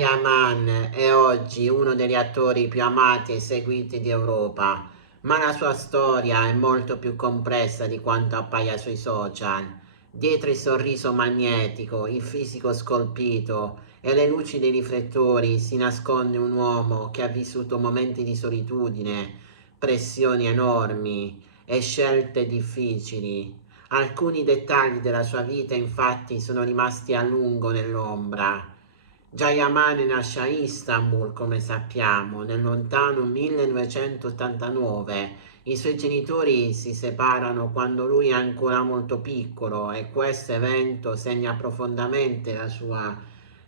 Jayaman è oggi uno degli attori più amati e seguiti di Europa, ma la sua storia è molto più complessa di quanto appaia sui social. Dietro il sorriso magnetico, il fisico scolpito e le luci dei riflettori si nasconde un uomo che ha vissuto momenti di solitudine, pressioni enormi e scelte difficili. Alcuni dettagli della sua vita infatti sono rimasti a lungo nell'ombra. Jayaman nasce a Istanbul, come sappiamo, nel lontano 1989. I suoi genitori si separano quando lui è ancora molto piccolo e questo evento segna profondamente la sua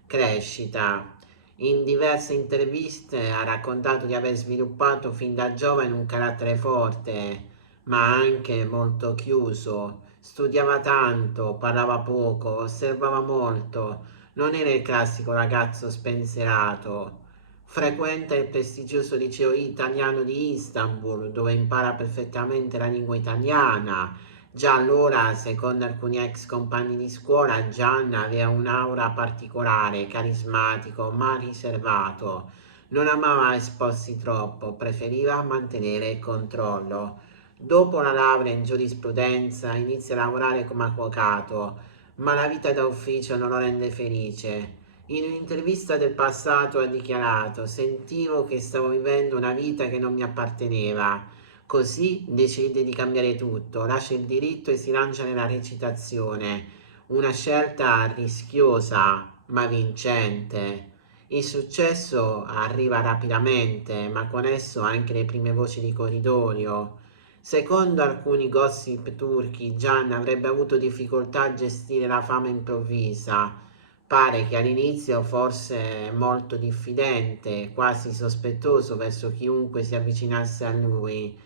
crescita. In diverse interviste ha raccontato di aver sviluppato fin da giovane un carattere forte, ma anche molto chiuso. Studiava tanto, parlava poco, osservava molto. Non era il classico ragazzo spensierato. Frequenta il prestigioso liceo italiano di Istanbul, dove impara perfettamente la lingua italiana. Già allora, secondo alcuni ex compagni di scuola, Gian aveva un'aura particolare, carismatico, ma riservato. Non amava esporsi troppo, preferiva mantenere il controllo. Dopo la laurea in giurisprudenza inizia a lavorare come avvocato, ma la vita da ufficio non lo rende felice. In un'intervista del passato ha dichiarato: sentivo che stavo vivendo una vita che non mi apparteneva. Così decide di cambiare tutto, lascia il diritto e si lancia nella recitazione. Una scelta rischiosa ma vincente. Il successo arriva rapidamente, ma con esso anche le prime voci di corridoio. Secondo alcuni gossip turchi, Gian avrebbe avuto difficoltà a gestire la fama improvvisa. Pare che all'inizio fosse molto diffidente, quasi sospettoso verso chiunque si avvicinasse a lui.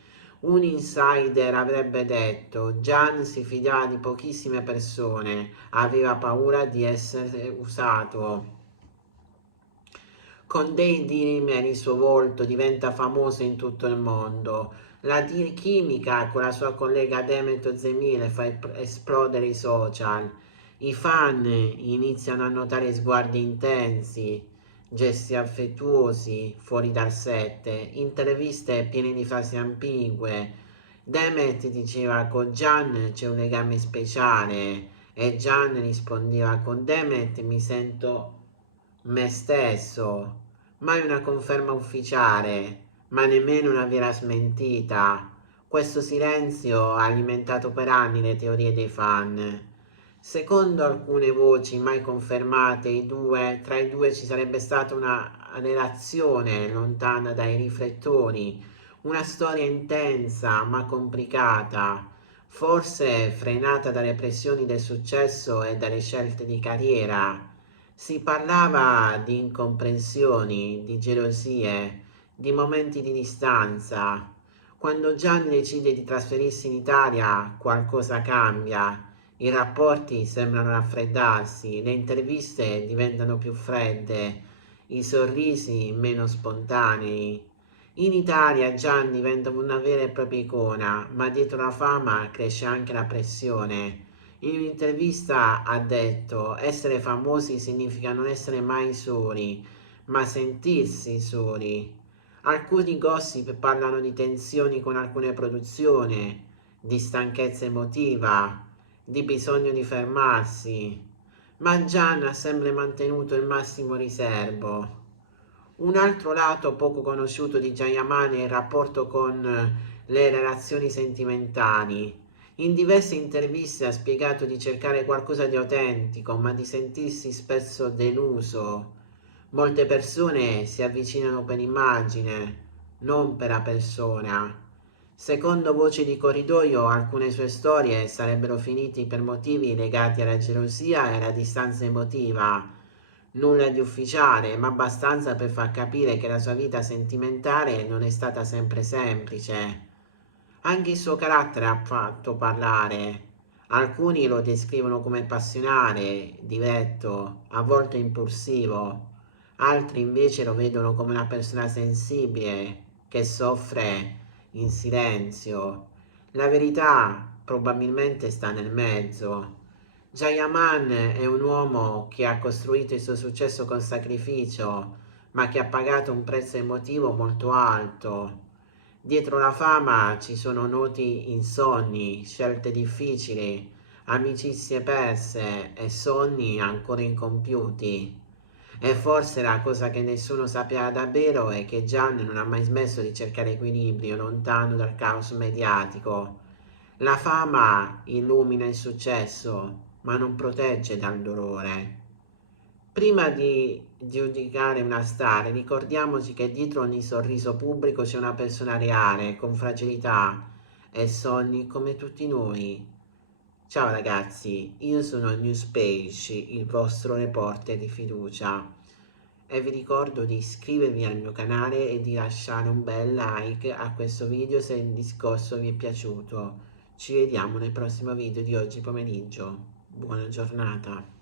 Un insider avrebbe detto: Gian si fidava di pochissime persone, aveva paura di essere usato. Con dei Dreamer il suo volto diventa famoso in tutto il mondo. La chimica con la sua collega Demet Özdemir fa esplodere i social. I fan iniziano a notare sguardi intensi, gesti affettuosi fuori dal set, interviste piene di frasi ambigue. Demet diceva: con Gian c'è un legame speciale, e Gian rispondeva: con Demet mi sento me stesso. Mai una conferma ufficiale, ma nemmeno una vera smentita. Questo silenzio ha alimentato per anni le teorie dei fan. Secondo alcune voci mai confermate, tra i due ci sarebbe stata una relazione lontana dai riflettori, una storia intensa ma complicata, forse frenata dalle pressioni del successo e dalle scelte di carriera. Si parlava di incomprensioni, di gelosie, di momenti di distanza. Quando Gianni decide di trasferirsi in Italia, qualcosa cambia. I rapporti sembrano raffreddarsi, le interviste diventano più fredde, i sorrisi meno spontanei. In Italia Gian diventa una vera e propria icona, ma dietro la fama cresce anche la pressione. In un'intervista ha detto: essere famosi significa non essere mai soli, ma sentirsi soli. Alcuni gossip parlano di tensioni con alcune produzioni, di stanchezza emotiva, di bisogno di fermarsi, ma Gian ha sempre mantenuto il massimo riservo. Un altro lato poco conosciuto di Jayaman è il rapporto con le relazioni sentimentali. In diverse interviste ha spiegato di cercare qualcosa di autentico, ma di sentirsi spesso deluso. Molte persone si avvicinano per immagine, non per la persona. Secondo voci di corridoio, alcune sue storie sarebbero finite per motivi legati alla gelosia e alla distanza emotiva. Nulla di ufficiale, ma abbastanza per far capire che la sua vita sentimentale non è stata sempre semplice. Anche il suo carattere ha fatto parlare. Alcuni lo descrivono come passionale, diretto, a volte impulsivo. Altri invece lo vedono come una persona sensibile che soffre in silenzio. La verità probabilmente sta nel mezzo. Jayaman è un uomo che ha costruito il suo successo con sacrificio, ma che ha pagato un prezzo emotivo molto alto. Dietro la fama ci sono noti insonni, scelte difficili, amicizie perse e sogni ancora incompiuti. E forse la cosa che nessuno sapeva davvero è che Gian non ha mai smesso di cercare equilibrio lontano dal caos mediatico. La fama illumina il successo, ma non protegge dal dolore. Prima di giudicare una star, ricordiamoci che dietro ogni sorriso pubblico c'è una persona reale, con fragilità e sogni come tutti noi. Ciao ragazzi, io sono Newspage, il vostro reporter di fiducia, e vi ricordo di iscrivervi al mio canale e di lasciare un bel like a questo video se il discorso vi è piaciuto. Ci vediamo nel prossimo video di oggi pomeriggio. Buona giornata.